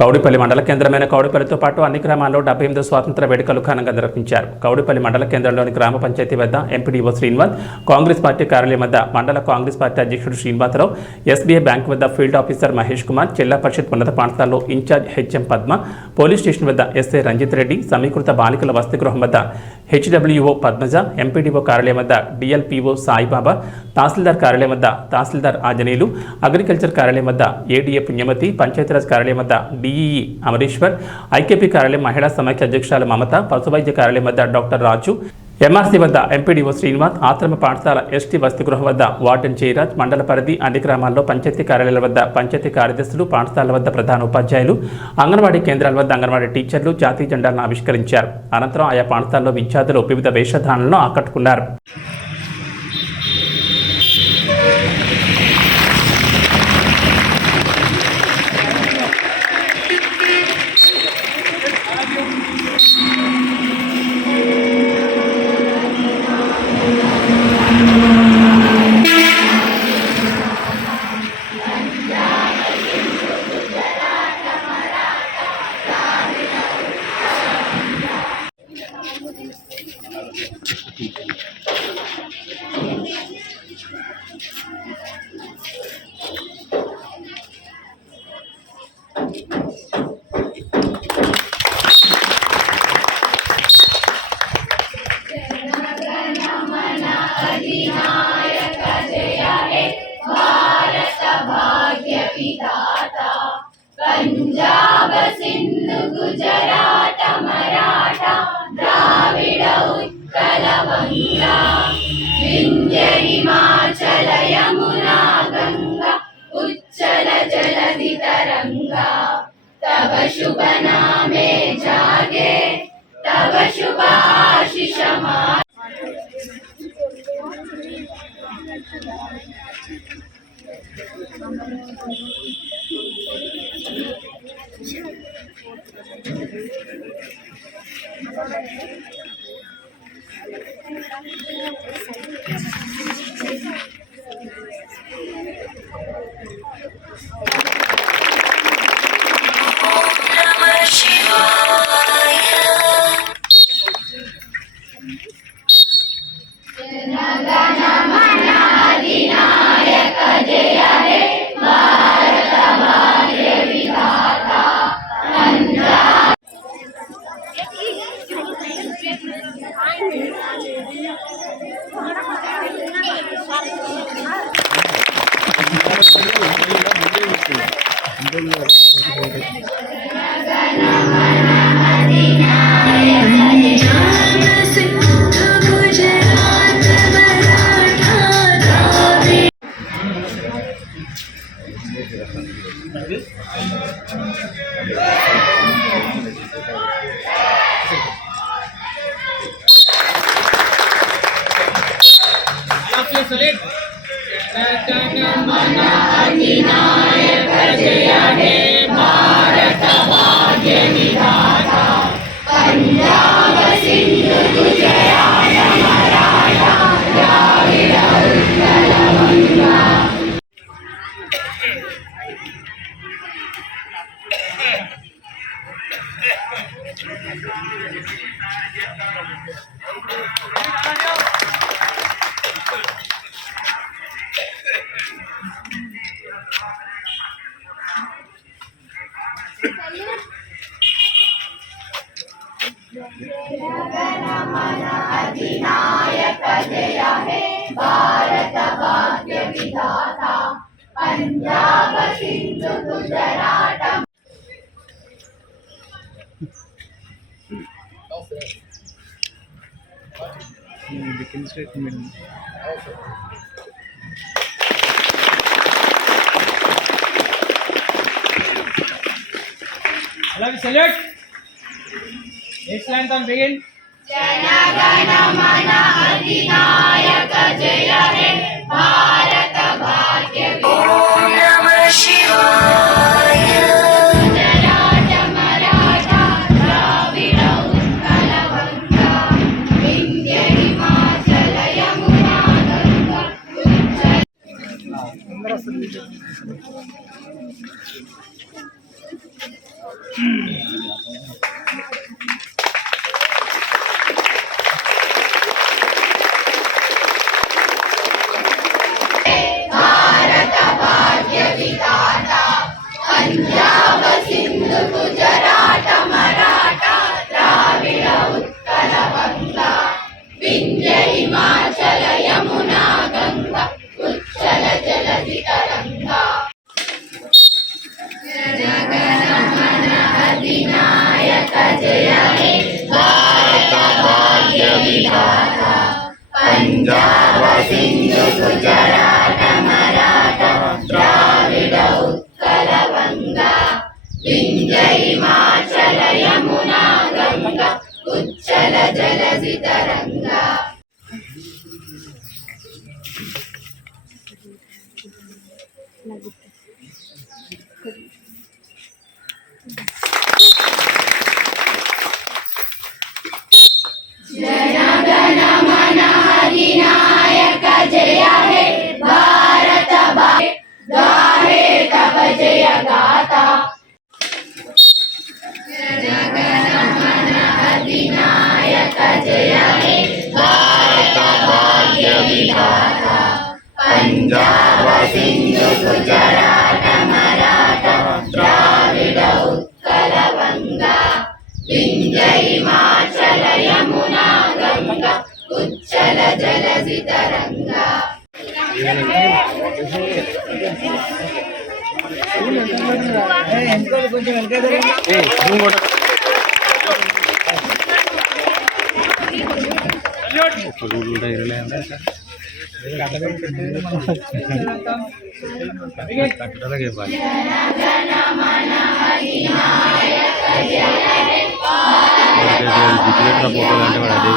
కౌడిపల్లి మండల కేంద్రమైన కౌడిపల్లితో పాటు అన్ని గ్రామాల్లో 78వ స్వాతంత్ర వేడుకలు ఘనంగా నిర్వహించారు. కౌడిపల్లి మండల కేంద్రంలోని గ్రామ పంచాయతీ వద్ద ఎంపీడీఓ శ్రీనివాస్, కాంగ్రెస్ పార్టీ కార్యాలయం వద్ద మండల కాంగ్రెస్ పార్టీ అధ్యక్షుడు శ్రీనివాసరావు, ఎస్బీఐ బ్యాంక్ వద్ద ఫీల్డ్ ఆఫీసర్ మహేష్ కుమార్, జిల్లా పరిషత్ ఉన్నత పాఠశాలలో incharge HM Padma, police station వద్ద ఎస్ఐ రంజిత్ రెడ్డి, సమీకృత బాలికల వసతి గృహం వద్ద హెచ్డబ్ల్యూఓ పద్మజ, ఎంపీడీఓ కార్యాలయం వద్ద డిఎల్పీఓ సాయిబాబా, తహసీల్దార్ కార్యాలయం వద్ద తహసీల్దార్ ఆంజనేయులు, అగ్రికల్చర్ కార్యాలయం వద్ద ఏడీఏ పుణ్యమతి, పంచాయతీరాజ్ కార్యాలయం వద్ద డిఈఈ అమరీశ్వర్, ఐకేపీ కార్యాలయం మహిళా సమైక్య అధ్యక్షురాలు మమత, పశువైద్య కార్యాలయం వద్ద డాక్టర్ రాజు, ఎంఆర్సీ వద్ద ఎంపీడీఓ శ్రీనివాస్, ఆశ్రమ పాఠశాల ఎస్టీ వసతి గృహం వద్ద వార్డెన్ జయరాజ్, మండల పరిధి అన్ని గ్రామాల్లో పంచాయతీ కార్యాలయాల వద్ద పంచాయతీ కార్యదర్శులు, పాఠశాలల వద్ద ప్రధాన ఉపాధ్యాయులు, అంగన్వాడీ కేంద్రాల వద్ద అంగన్వాడీ టీచర్లు జాతీయ జెండాలను ఆవిష్కరించారు. అనంతరం ఆయా పాఠశాలలో విద్యార్థులు వివిధ వేషధారణలను ఆకట్టుకున్నారు. पंजाब सिंधु गुजरात मराठा द्राविड उत्कल बंगा विंध्य हिमाचल यमुना गंगा उच्चल जलधि तरंगा तव शुभ नामे जागे तव शुभ आशीष अधिनायक जय हे भारत भाग्य विधाता पंजाब सिंधु गुजरात मराठा द्राविड उत्कल बंगा अधिनायक जय हे भारत भाग्य विधाता Punjab Sindhu Gujarat Salute. Next line on begin. Jana Gana मन अधिनायक जय हे भारत भाग्य ओम नमः शिवाय गुजरात मराठा द्राविड उत्कल बंगा विंध्य हिमाचल यमुना गंगा उच्चल పంజాబ సింధు గుజరాట మరాఠ ద్రావిడ ఉత్కల వంగ వింధ్య హిమాచల యమునా గంగ ఉచ్చల జలధి తరంగా. జనగణ మన అధినాయక జయ హే భారత భాగ్య గాహే తవ జయ గాథా. జనగణ మన అధినాయక జయ హే భారత భాగ్య విధాతా. పంజాబ సింధు గుజరాట మరాఠ ద్రావిడ ఉత్కల వంగ వింధ్య హిమాచల యమునా గంగ ఉచ్చల జలధి తరంగా. కొంచెం వెనక ఫోటో అంటే వాడు అదే